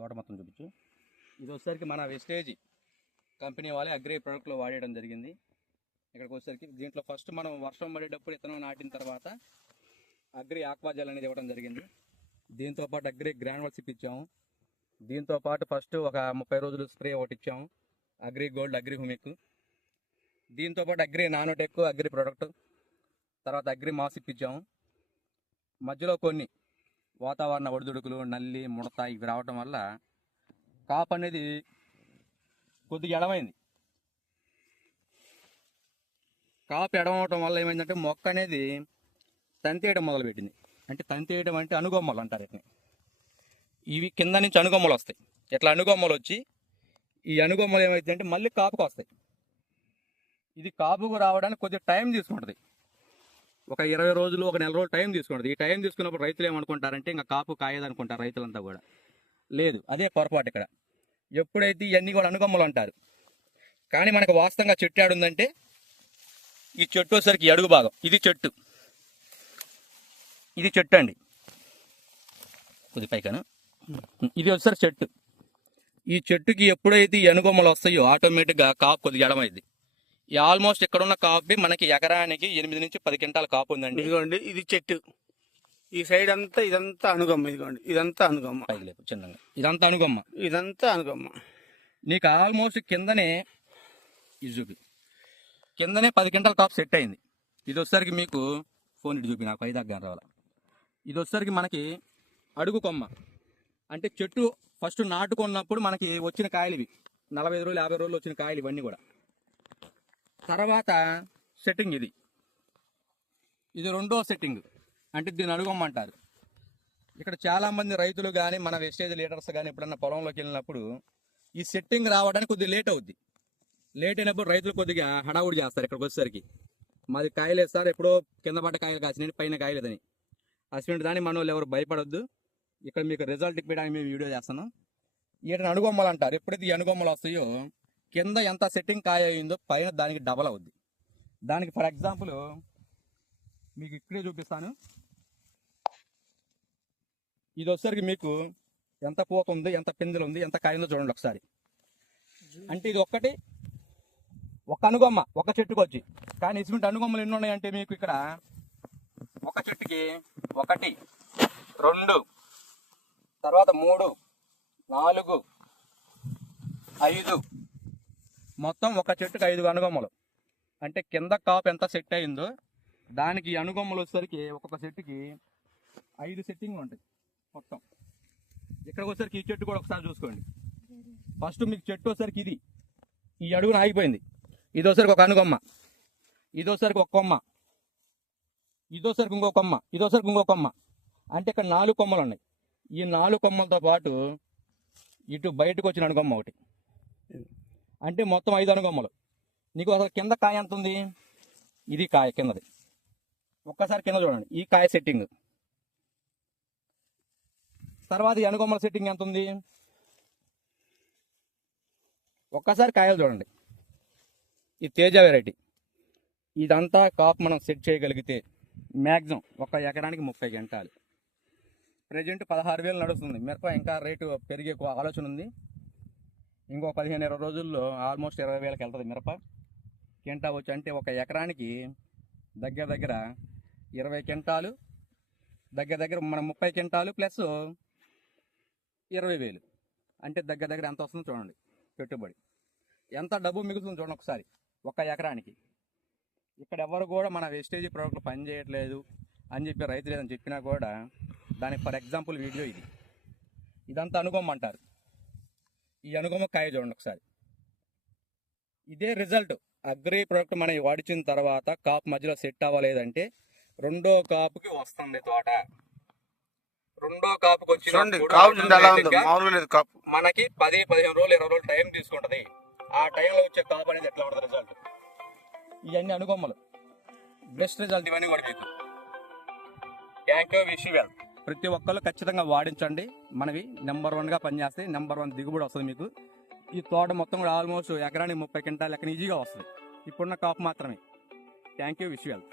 తోట మొత్తం చూపించు. ఇది వచ్చేసరికి మన వెస్టేజ్ కంపెనీ వాళ్ళే అగ్రి ప్రొడక్ట్లో వాడేయడం జరిగింది. ఇక్కడికి వచ్చేసరికి దీంట్లో ఫస్ట్ మనం వర్షం పడేటప్పుడు విత్తనం నాటిన తర్వాత అగ్రి ఆక్వాజల్ అనేది ఇవ్వడం జరిగింది. దీంతోపాటు అగ్రి గ్రాన్యుల్స్ ఇప్పించాము. దీంతోపాటు ఫస్ట్ ఒక 30 రోజులు స్ప్రే ఒకటి ఇచ్చాము, అగ్రి గోల్డ్, అగ్రి హ్యూమిక్. దీంతోపాటు అగ్రి నానోటెక్, అగ్రి ప్రొడక్ట్, తర్వాత అగ్రి మాస్ ఇప్పించాము. మధ్యలో కొన్ని వాతావరణ ఒడిదుడుకులు, నల్లి, ముడత ఇవి రావటం వల్ల కాపు అనేది కొద్దిగా ఎడమైంది. కాపు ఎడమవటం వల్ల ఏమైందంటే మొక్క అనేది తంతేయడం మొదలుపెట్టింది. అంటే తంతేయడం అంటే అనుగొమ్మలు అంటారు వీటిని. ఇవి కింద నుంచి అనుగొమ్మలు వస్తాయి. ఇట్లా అనుగొమ్మలు వచ్చి ఈ అనుగొమ్మలు ఏమైందంటే మళ్ళీ కాపుకు వస్తాయి. ఇది కాపుకు రావడానికి కొద్దిగా టైం తీసుకుంటుంది. ఒక 20 రోజులు, ఒక నెల రోజులు టైం తీసుకుంటుంది. ఈ టైం తీసుకున్నప్పుడు రైతులు ఏమనుకుంటారంటే ఇంకా కాపు కాయదనుకుంటారు రైతులంతా కూడా. లేదు, అదే పొరపాటు ఇక్కడ. ఎప్పుడైతే ఇవన్నీ కూడా అనుగొమ్మలు అంటారు, కానీ మనకు వాస్తవంగా చెట్టు ఆడుందంటే ఈ చెట్టు వచ్చేసరికి అడుగు భాగం ఇది చెట్టు, ఇది చెట్టు అండి, కొద్ది పైకను ఇది వచ్చేసరికి చెట్టు. ఈ చెట్టుకి ఎప్పుడైతే ఈ అనుగొమ్మలు వస్తాయో ఆటోమేటిక్గా కాపు కొద్దిగా ఎడమైంది. ఈ ఆల్మోస్ట్ ఇక్కడ ఉన్న కాపు మనకి ఎకరానికి 8 నుంచి 10 క్వింటాల కాపు ఉందండి. ఇదిగోండి, ఇది చెట్టు, ఈ సైడ్ అంతా ఇదంతా అనుగమ్మ. ఇదిగోండి, ఇదంతా అనుగమ్మ. పైకి లేదు చిన్నగా, ఇదంతా అనుగమ్మ, ఇదంతా అనుగమ్మ. నీకు ఆల్మోస్ట్ కిందనే ఇది చూపి, కిందనే 10 క్వింటాల కాపు సెట్ అయింది. ఇది వచ్చేసరికి మీకు ఫోన్ ఇటు చూపి, నాకు 5 దగ్గర రావాల. ఇది వచ్చేసరికి మనకి అడుగు కొమ్మ. అంటే చెట్టు ఫస్ట్ నాటుకున్నప్పుడు మనకి వచ్చిన కాయలు ఇవి 45 రోజులు 50 రోజులు వచ్చిన కాయలు ఇవన్నీ కూడా. తర్వాత సెట్టింగ్ ఇది రెండో సెట్టింగ్, అంటే దీన్ని అడుగొమ్మంటారు. ఇక్కడ చాలామంది రైతులు కానీ మన వెస్టేజ్ లీడర్స్ కానీ ఎప్పుడన్నా పొలంలోకి వెళ్ళినప్పుడు ఈ సెట్టింగ్ రావడానికి కొద్దిగా లేట్ అవుద్ది. లేట్ అయినప్పుడు రైతులు కొద్దిగా హడావుడి చేస్తారు. ఇక్కడికి వచ్చేసరికి మాది కాయలు వేస్తారు, ఎప్పుడో కింద పడ్డ కాయలు కాసినాయి, పైన కాయలేదని. అటువంటి దాన్ని మన వాళ్ళు ఎవరు భయపడొద్దు. ఇక్కడ మీకు రిజల్ట్ ఇప్పడానికి మేము వీడియో చేస్తున్నాం. వీటిని అనుగొమ్మలు అంటారు. ఎప్పుడైతే ఈ అనుగొమ్మలు వస్తాయో కింద ఎంత సెట్టింగ్ కాయ అయిందో పైన దానికి డబల్ అవుద్ది. దానికి ఫర్ ఎగ్జాంపుల్ మీకు ఇక్కడే చూపిస్తాను. ఇది వచ్చేసరికి మీకు ఎంత పూత ఉంది, ఎంత పిందెలు ఉంది, ఎంత కాయ ఉందో చూడండి ఒకసారి. అంటే ఇది ఒక అనుగొమ్మ ఒక చెట్టుకు వచ్చి, కానీ ఇటువంటి అనుగొమ్మలు ఎన్ని ఉన్నాయంటే మీకు ఇక్కడ ఒక చెట్టుకి 1, 2, తర్వాత 3, 4, 5, మొత్తం ఒక చెట్టుకి 5 అనుగొమ్మలు. అంటే కింద కాపు ఎంత సెట్ అయిందో దానికి అనుగొమ్మలు వచ్చేసరికి ఒక్కొక్క చెట్టుకి 5 సెట్టింగ్లు ఉంటాయి మొత్తం. ఇక్కడికి వచ్చేసరికి ఈ చెట్టు కూడా ఒకసారి చూసుకోండి. ఫస్ట్ మీకు చెట్టు వచ్చేసరికి ఇది ఈ అడుగున ఆగిపోయింది. ఇది వచ్చేసరికి ఒక అనుగొమ్మ, ఇది వచ్చేసరికి ఒక కొమ్మ, ఇది వచ్చేసరికి ఇంకో కొమ్మ, ఇది వచ్చేసరికి ఇంకో కొమ్మ. అంటే ఇక్కడ 4 కొమ్మలు ఉన్నాయి. ఈ 4 కొమ్మలతో పాటు ఇటు బయటకు వచ్చిన అనుగొమ్మ ఒకటి, అంటే మొత్తం 5 అనుగొమ్మలు. నీకు అసలు కింద కాయ ఎంత ఉంది, ఇది కాయ కిందది. ఒక్కసారి కింద చూడండి, ఈ కాయ సెట్టింగ్. తర్వాత ఈ అనుగొమ్మల సెట్టింగ్ ఎంత ఉంది, ఒక్కసారి కాయలు చూడండి. ఈ తేజ వెరైటీ. ఇదంతా కాపు మనం సెట్ చేయగలిగితే మ్యాక్సిమం ఒక ఎకరానికి 30 క్వింటాలు. ప్రజెంట్ 16,000 నడుస్తుంది. మిరప ఇంకా రేటు పెరిగే ఆలోచన ఉంది. ఇంకో 15-20 రోజుల్లో ఆల్మోస్ట్ 20,000కి వెళ్తుంది మిరప. క్వింటా వచ్చి అంటే ఒక ఎకరానికి దగ్గర 20 క్వింటాలు, దగ్గర మన 30 క్వింటాలు ప్లస్ 20,000. అంటే దగ్గర ఎంత వస్తుందో చూడండి. పెట్టుబడి ఎంత డబ్బు మిగులుతుంది చూడండి ఒకసారి ఒక ఎకరానికి. ఇక్కడ ఎవరు కూడా మన వెస్టేజ్ ప్రోడక్ట్లు పని చేయట్లేదు అని చెప్పి రైతు లేదని చెప్పినా కూడా దానికి ఫర్ ఎగ్జాంపుల్ వీడియో ఇది. ఇదంతా అనుగొమ్మ అంటారు. ఈ అనుగొమ్మ కాయ చూడండి ఒకసారి. ఇదే రిజల్ట్ అగ్రి ప్రోడక్ట్ మనం వాడిచిన తర్వాత కాపు మధ్యలో సెట్ అవ్వలేదంటే రెండో కాపుకి వస్తుంది తోట. రెండో కాపుకి వచ్చిన మనకి 10-15 రోజులు 20 రోజులు టైం తీసుకుంటది. ఆ టైంలో వచ్చే కాపు అనేది ఎట్లా ఉంటుంది రిజల్ట్. ఇవన్నీ అనుగొమ్మలు బెస్ట్ రిజల్ట్ ఇవన్నీ కూడా మీకు. Thank you, wish you well. ప్రతి ఒక్కళ్ళు ఖచ్చితంగా వాడించండి. మనవి నెంబర్ 1గా పనిచేస్తాయి. నెంబర్ 1 దిగుబడి వస్తుంది మీకు. ఈ తోట మొత్తం కూడా ఆల్మోస్ట్ ఎకరానికి 30 క్వింటాలు లెక్కన ఈజీగా వస్తుంది ఇప్పుడున్న కాపు మాత్రమే. Thank you, wish you well.